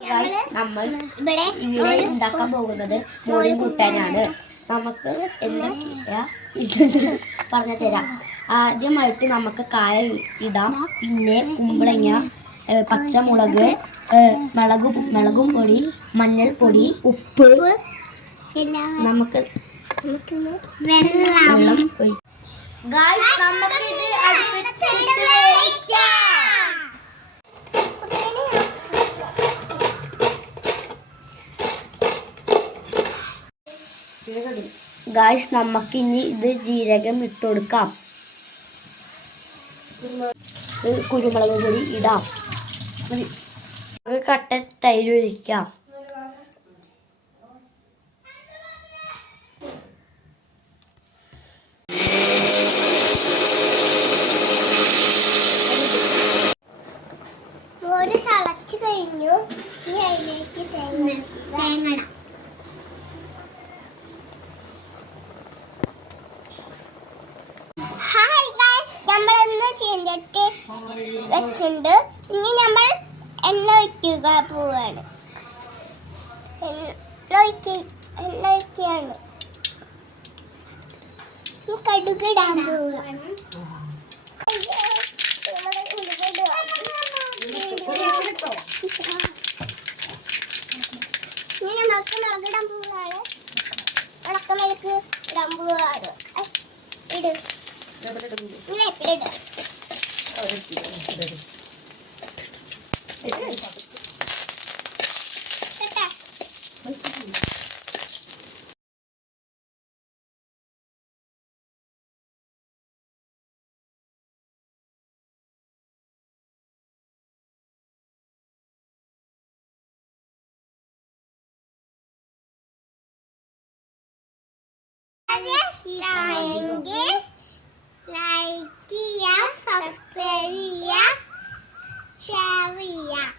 നമ്മൾ ഇവിടെ ഉണ്ടാക്കാൻ പോകുന്നത് മോരും കൂട്ടാനാണ്. നമുക്ക് എന്തൊക്കെയാ പറഞ്ഞു തരാം. ആദ്യമായിട്ട് നമുക്ക് കായ ഇടാം, പിന്നെ കുമ്പളങ്ങ, പച്ചമുളക്, മുളകും പൊടി, മഞ്ഞൾപ്പൊടി, ഉപ്പ്, നമുക്ക് വെള്ളം ഒഴിക്കാം. ഗായ്സ്, നമുക്ക് ഇനി ഇത് ജീരകം ഇട്ട് കൊടുക്കാം, കുരുമുളക് പൊടി ഇടാം, കട്ട തൈര് ഒഴിക്കാം, ഒരു തിളച്ച് കഴിഞ്ഞു. ഈ അതിലേക്ക് തേങ്ങ. നമ്മളിന്ന് ചീഞ്ചട്ടി വെച്ചിട്ടുണ്ട്. ഇനി നമ്മൾ എണ്ണ ഒഴിക്കുക പോവാണ്. എണ്ണ ഒഴിക്കുകയാണ്. ഇനി കടുകിടാൻ പോവുകയാണ്. ഇനി നമ്മൾക്ക് മുളകിടാൻ പോവുകയാണ്. ഉണക്കമുളക് ഇടാൻ പോവുകയാണ്. ഇട് ലൈക്ക് ചെയ്യാം, സബ്സ്ക്രൈബ് ചെയ്യാം, ഷെയർ ചെയ്യാം.